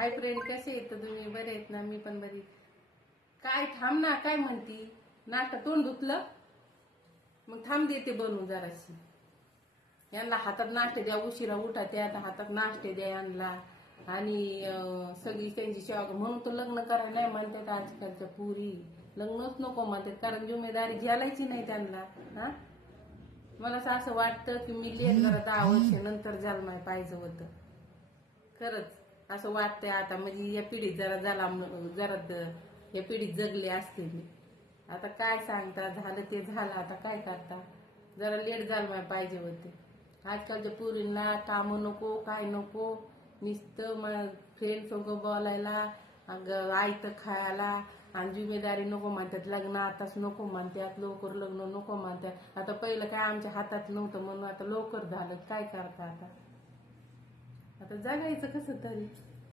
Hi friend, कसे आहेत तुम्ही? बरे आहेत ना? मी पण बरी. काय थांब ना, काय म्हणती? नाश्ता तोंड धुतलं? मग थांब, देते बनवून जराशी. यांना हातात नाश्ते द्या, उशिरा उठा, त्या हातात नाश्ते द्या यांना. आणि सगळी त्यांची सेवा म्हणून तर लग्न करायला नाही म्हणतात आजकालच्या पुरी. लग्नच नको म्हणतात, कारण जिम्मेदारी घ्यायची नाही त्यांना. हा, मला असं वाटतं की मी लेट जरा 10 वर्ष नंतर जन्माय पाहिजे होतं. खरंच असं वाटतंय आता, म्हणजे या पिढीत या पिढीत जगले असते मी. आता काय सांगता, झालं ते झालं, आता काय करता. जरा लेट झालं पाहिजे होते. आजकालच्या पुरींना काम नको, काय नको, नुसतं फ्रेंड सोबत बोलायला, आयतं खायला, आणि जिम्मेदारी नको म्हणतात. लग्न आताच नको म्हणतात, लवकर लग्न नको म्हणतात. आता पहिलं काय आमच्या हातात नव्हतं म्हणून आता लवकर झालं. काय करता आता जगायचं कसं तरी.